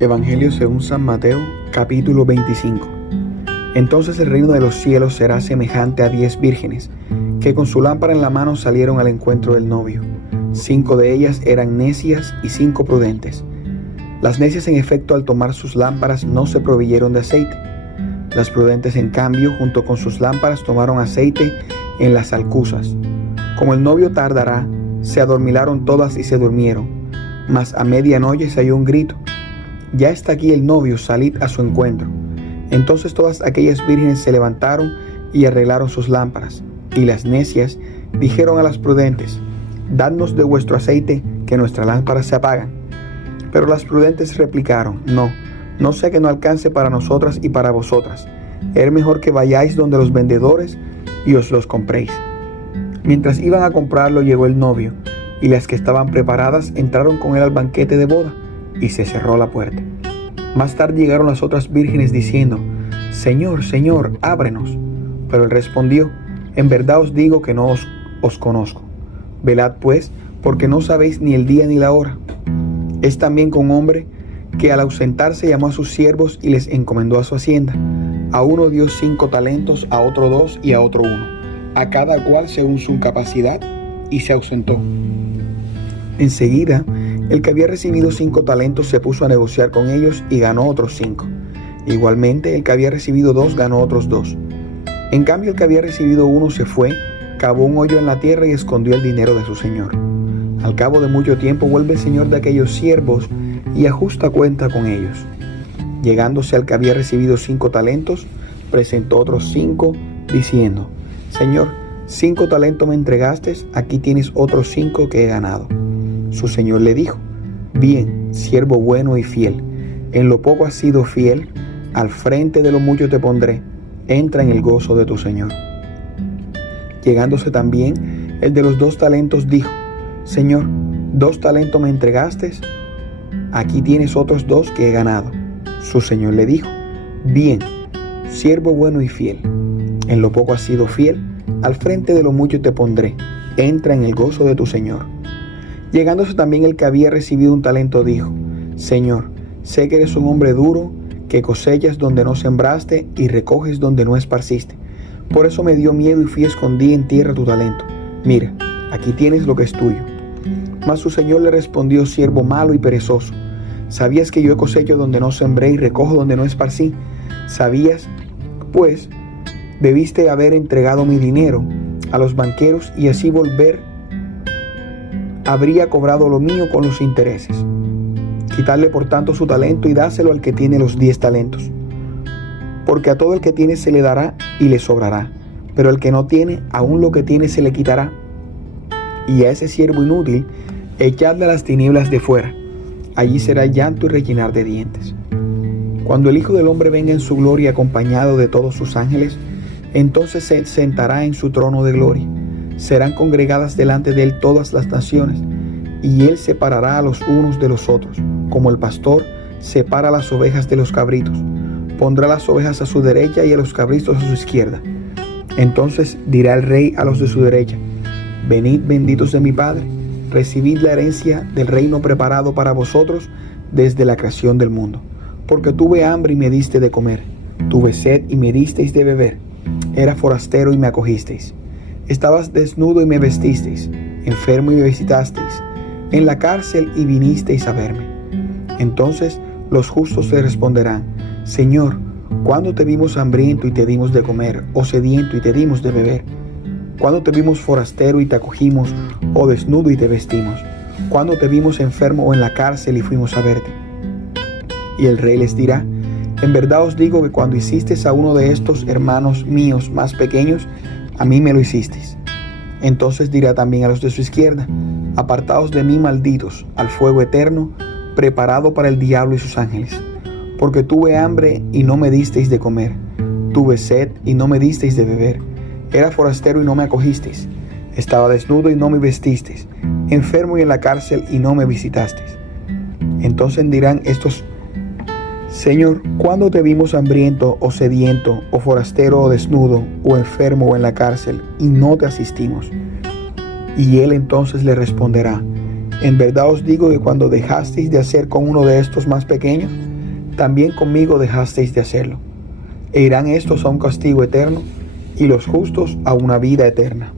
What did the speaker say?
Evangelio según San Mateo, capítulo 25. Entonces el reino de los cielos será semejante a 10 vírgenes, que con su lámpara en la mano salieron al encuentro del novio. 5 de ellas eran necias y 5 prudentes. Las necias, en efecto, al tomar sus lámparas no se provieron de aceite. Las prudentes, en cambio, junto con sus lámparas tomaron aceite en las alcuzas. Como el novio tardará, se adormilaron todas y se durmieron. Mas a medianoche se oyó un grito: «Ya está aquí el novio, salid a su encuentro». Entonces todas aquellas vírgenes se levantaron y arreglaron sus lámparas. Y las necias dijeron a las prudentes: «Dadnos de vuestro aceite, que nuestras lámparas se apagan». Pero las prudentes replicaron: no sea que no alcance para nosotras y para vosotras. Es mejor que vayáis donde los vendedores y os los compréis. Mientras iban a comprarlo, llegó el novio, y las que estaban preparadas entraron con él al banquete de boda, y se cerró la puerta. Más tarde llegaron las otras vírgenes diciendo: «Señor, Señor, ábrenos». Pero él respondió: «En verdad os digo que no os conozco. Velad pues, porque no sabéis ni el día ni la hora». Es también con hombre que al ausentarse llamó a sus siervos y les encomendó a su hacienda. A uno dio 5 talentos, a otro 2 y a otro 1, a cada cual según su capacidad, y se ausentó. Enseguida, el que había recibido 5 talentos se puso a negociar con ellos y ganó otros 5. Igualmente, el que había recibido 2 ganó otros 2. En cambio, el que había recibido 1 se fue, cavó un hoyo en la tierra y escondió el dinero de su señor. Al cabo de mucho tiempo vuelve el señor de aquellos siervos y ajusta cuenta con ellos. Llegándose al que había recibido 5 talentos, presentó otros 5, diciendo: «Señor, 5 talentos me entregaste, aquí tienes otros 5 que he ganado». Su señor le dijo: «Bien, siervo bueno y fiel, en lo poco has sido fiel, al frente de lo mucho te pondré, entra en el gozo de tu señor». Llegándose también el de los 2 talentos, dijo: «Señor, 2 talentos me entregaste, aquí tienes otros 2 que he ganado». Su señor le dijo: «Bien, siervo bueno y fiel, en lo poco has sido fiel, al frente de lo mucho te pondré, entra en el gozo de tu señor». Llegándose también el que había recibido 1 talento, dijo: «Señor, sé que eres un hombre duro, que cosechas donde no sembraste y recoges donde no esparciste. Por eso me dio miedo y fui escondí en tierra tu talento. Mira, aquí tienes lo que es tuyo». Mas su señor le respondió: «Siervo malo y perezoso, ¿sabías que yo cosecho donde no sembré y recojo donde no esparcí? ¿Sabías, pues, debiste haber entregado mi dinero a los banqueros y así habría cobrado lo mío con los intereses? Quitarle por tanto su talento y dáselo al que tiene los 10 talentos. Porque a todo el que tiene se le dará y le sobrará, pero el que no tiene, aún lo que tiene se le quitará. Y a ese siervo inútil, echadle a las tinieblas de fuera. Allí será llanto y rechinar de dientes. Cuando el Hijo del Hombre venga en su gloria acompañado de todos sus ángeles, entonces se sentará en su trono de gloria. Serán congregadas delante de él todas las naciones, y él separará a los unos de los otros, como el pastor separa las ovejas de los cabritos. Pondrá las ovejas a su derecha y a los cabritos a su izquierda. Entonces dirá el rey a los de su derecha: «Venid, benditos de mi Padre, recibid la herencia del reino preparado para vosotros desde la creación del mundo. Porque tuve hambre y me diste de comer, tuve sed y me disteis de beber, era forastero y me acogisteis, estabas desnudo y me vestisteis, enfermo y me visitasteis, en la cárcel y vinisteis a verme». Entonces los justos le responderán: «Señor, ¿cuándo te vimos hambriento y te dimos de comer, o sediento y te dimos de beber? ¿Cuándo te vimos forastero y te acogimos, o desnudo y te vestimos? ¿Cuándo te vimos enfermo o en la cárcel y fuimos a verte?». Y el rey les dirá: «En verdad os digo que cuando hicisteis a uno de estos hermanos míos más pequeños, a mí me lo hicisteis». Entonces dirá también a los de su izquierda: «Apartaos de mí, malditos, al fuego eterno, preparado para el diablo y sus ángeles. Porque tuve hambre y no me disteis de comer, tuve sed y no me disteis de beber, era forastero y no me acogisteis, estaba desnudo y no me vestisteis, enfermo y en la cárcel y no me visitasteis». Entonces dirán estos: «Señor, ¿cuándo te vimos hambriento o sediento, o forastero o desnudo, o enfermo o en la cárcel, y no te asistimos?». Y él entonces le responderá: «En verdad os digo que cuando dejasteis de hacer con uno de estos más pequeños, también conmigo dejasteis de hacerlo. E irán estos a un castigo eterno, y los justos a una vida eterna.